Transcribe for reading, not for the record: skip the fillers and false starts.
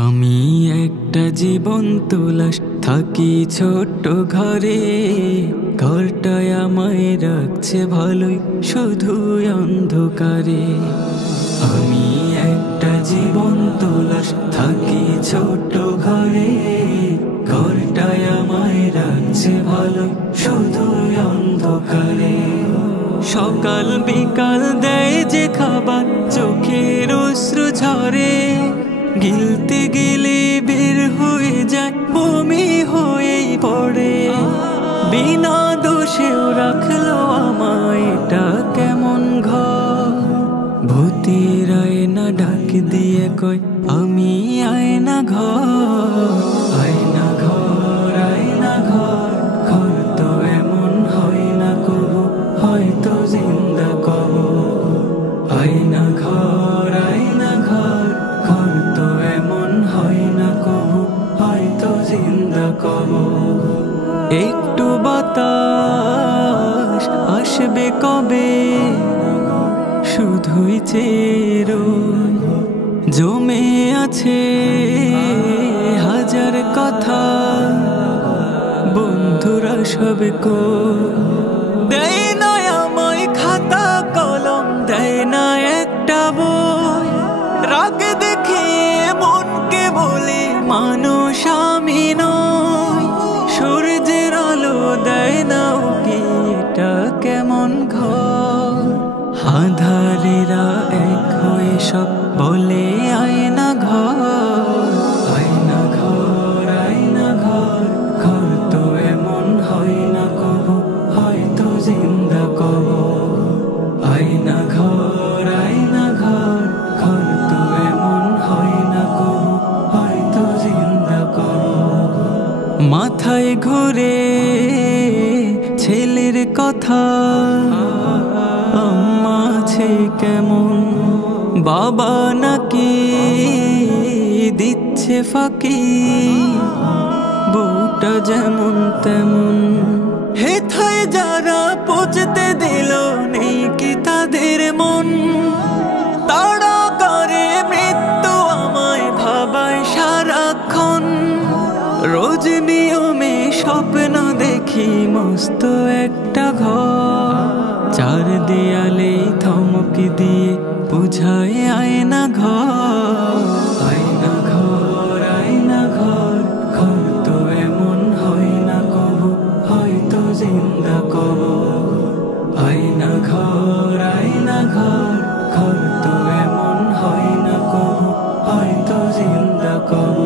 আমি একটা জীবন্ত লাশ, থাকি ছোট্ট ঘরে। ঘরটায় আমায় রাখছে ভালোই, শুধু অন্ধকারে। আমি একটা জীবন্ত লাশ, থাকি ছোট্ট ঘরে। ঘরটায় আমায় রাখছে ভালোই, শুধু অন্ধকারে। সকাল বিকাল দেয় যে খাবার, চোখের অশ্রু ঝরে। গিলতে গেলে বের হয়ে যায়, বমি হয়েই পড়ে। বিনা দোষেও রাখলো আমায়, এটা কেমন ঘর। ভূতের আয়না ডাক দিয়ে কয়, আমি আয়না ঘর। আয়না ঘর, আয়না ঘর, ঘর তো এমন হয় না কবু, হয়তো জিন্দা কবর। আয়না ঘর, আয়না ঘর, ঘর তো এমন হয় না কবু, হয়তো জিন্দা কবর। একটু বাতাস আসবে কবে, শুধুই চেরো জমে আছে হাজার কথা। বন্ধুরা সবে কো দেয় না আমায় খাতা কলম, দেয় না একটা বই। রাগ দেখে মনকে বলে মানুষ আমি নই। সূর্যের আলো দেয় না ওকে, এটা কেমন ঘর। আঁধারেরা এক হয়ে সব বলে আয়না ঘর। আয়না ঘর, আয়না ঘর, ঘর তো এমন হয় না কবু, হয়তো জিন্দা কবর। আয়না ঘর, আয়না ঘর, ঘর তো এমন হয় না কবু, হয়তো জিন্দা কবর। মাথায় ঘুরে ছেলের কথা, আম্মা আছে কেমন, বাবা নাকি দিচ্ছে ফাঁকি। বউটা যেমন তেমন, হেথায় যারা পচতে দিল, নেই কি তাদের মন। তাড়া করে মৃত্যু আমায় ভাবায় সারাক্ষণ। রোজ নিয়মে স্বপ্ন দেখি মস্ত একটা ঘর। চার দেয়ালে ধমকি দিয়ে বুঝায় আয়না ঘর। আয়না ঘর, আয়না ঘর, ঘর তো এমন হয় না কবু, হয়তো জিন্দা কবর। আয়না ঘর, আয়না ঘর, ঘর তো এমন হয় না কবু, হয়তো জিন্দা কবর।